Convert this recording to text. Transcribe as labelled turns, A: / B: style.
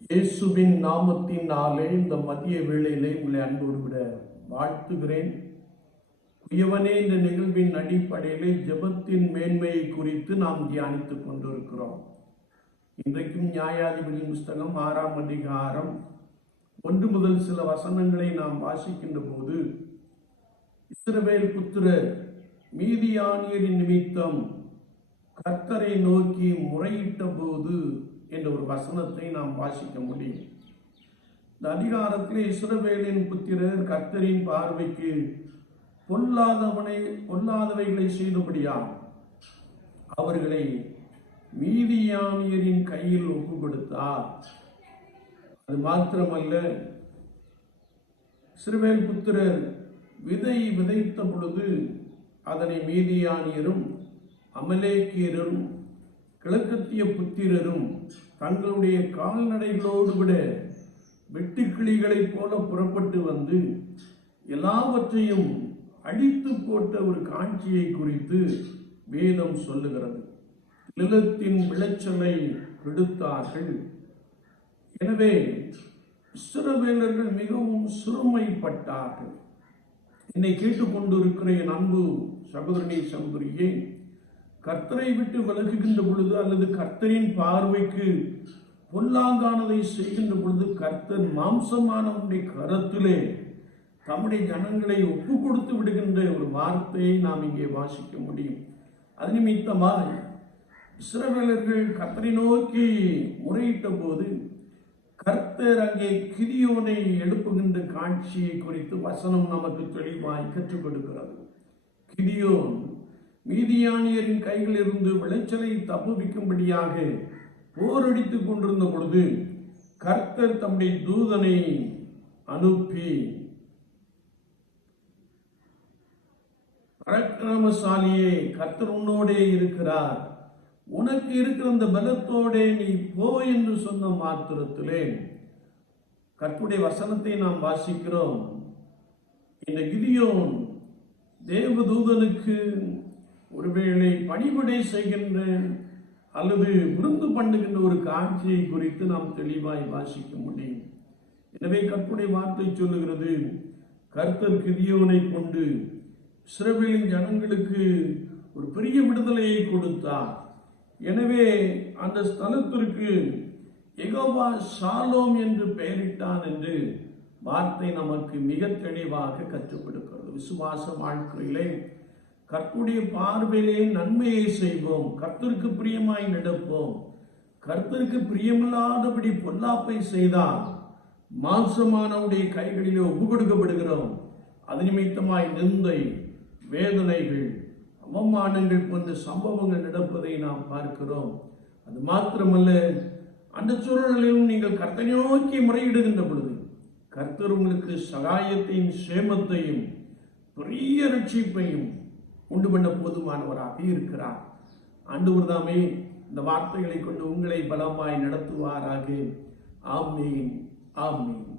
A: இயேசுவின் நாமத்தினாலே இந்த மதிய வேளையிலே உங்களை அன்போடு விட வாழ்த்துகிறேன். குயவனே இந்த நிகழ்வின் அடிப்படையிலே ஜெபத்தின் மேன்மையை குறித்து நாம் தியானித்துக் கொண்டிருக்கிறோம். இன்றைக்கும் நியாயாதிபதி புஸ்தகம் ஆறாம் அதிகாரம் ஒன்று முதல் சில வசனங்களை நாம் வாசிக்கின்ற போது இஸ்ரவேல் புத்திரர் மீதியானியரின் நிமித்தம் கர்த்தரை நோக்கி முறையிட்ட போது என்ற ஒரு வசனத்தை நாம் வாசிக்க முடியும். இந்த அதிகாரத்தில் இஸ்ரவேலின் புத்திரர் கர்த்தரின் பார்வைக்கு பொல்லாதவனை பொல்லாதவைகளை செய்தபடியால் அவர்களை மீதியானியரின் கையில் ஒப்பு கொடுத்தார் அது மாத்திரமல்ல சிறுவேல் புத்திரர் விதை விதைத்த பொழுது அதனை மீதியானியரும் அமலேக்கியரும் கிழக்கத்திய புத்திரரும் தங்களுடைய கால்நடைகளோடு விட வெட்டுக்கிளிகளைப் போல புறப்பட்டு வந்து எல்லாவற்றையும் அழித்து போட்ட ஒரு காட்சியை குறித்து வேதம் சொல்லுகிறது. நிலத்தின் விளைச்சலை கெடுத்தார்கள். எனவே இஸ்ரவேலர்கள் மிகவும் சிறுமைப்பட்டார்கள். என்னை கேட்டுக்கொண்டிருக்கிற என் அன்பு சகோதரனே சகோதரியே கர்த்தரை விட்டு விலகுகின்ற பொழுது அல்லது கர்த்தரின் பார்வைக்கு பொல்லாங்கானதை செய்கின்ற பொழுது கர்த்தர் மாம்சமானவனுடைய கரத்திலே தம்முடைய ஜனங்களை ஒப்பு கொடுத்து விடுகின்ற ஒரு வார்த்தையை நாம் இங்கே வாசிக்க முடியும். அது நிமித்தமாக இஸ்ரவேலர்கள் கர்த்தரை நோக்கி முறையிட்ட போது கர்த்தர் அங்கே கிரியோனை எழுப்புகின்ற காட்சியை குறித்து வசனம் நமக்கு தெளிவாய் கற்றுக் கொடுக்கிறது. கிரியோன் மீதியானியரின் கைகளிலிருந்து விளைச்சலை தப்புவிக்கும்படியாக போரடித்துக் கொண்டிருந்த பொழுது கர்த்தர் தம்முடைய தூதனை அனுப்பி பரக்கிரமசாலியே கர்த்தர் உன்னோடே இருக்கிறார். உனக்கு இருக்கிற அந்த பலத்தோடே நீ போ என்று சொன்ன மாத்திரத்திலே கற்புடைய வசனத்தை நாம் வாசிக்கிறோம். இந்த கிதியோன் தேவதூதனுக்கு ஒருவேளை பணிவிடை செய்கின்ற அல்லது விருந்து பண்ணுகின்ற ஒரு காட்சியை குறித்து நாம் தெளிவாய் வாசிக்க முடியும். எனவே கற்புடைய வார்த்தை சொல்லுகிறது கர்த்தர் கிதியோனை கொண்டு சிறவிலின் ஜனங்களுக்கு ஒரு பெரிய விடுதலையை கொடுத்தார். எனவே அந்த ஸ்தலத்திற்கு எகோவா ஷாலோம் என்று பெயரிட்டான் என்று வார்த்தை நமக்கு மிக தெளிவாக கற்றுக் கொடுக்கிறது. விசுவாச வாழ்க்கையிலே கர்த்தருடைய பார்வையிலே நன்மையை செய்வோம். கர்த்தருக்கு பிரியமாய் நடப்போம். கர்த்தருக்கு பிரியமில்லாதபடி பொல்லாப்பை செய்தால் மாம்சமானவுடைய கைகளிலே ஒப்பு கொடுக்கப்படுகிறோம் அது நிமித்தமாய் நிந்தை வேதனைகள் அவமானங்கள் போன்ற சம்பவங்கள் நடப்பதை நாம் பார்க்கிறோம். அது மாத்திரமல்ல அந்த சூழலிலும் நீங்கள் கர்த்தனை நோக்கி முறையிடுகின்ற பொழுது கர்த்தர் உங்களுக்கு சகாயத்தையும் சேமத்தையும் பெரிய ரட்சிப்பையும் உண்டு பண்ண போதுமானவராக இருக்கிறார். ஆண்டவர் தாமே இந்த வார்த்தைகளை கொண்டு உங்களை பலமாய் நடத்துவாராக. ஆமீன் ஆமீன்.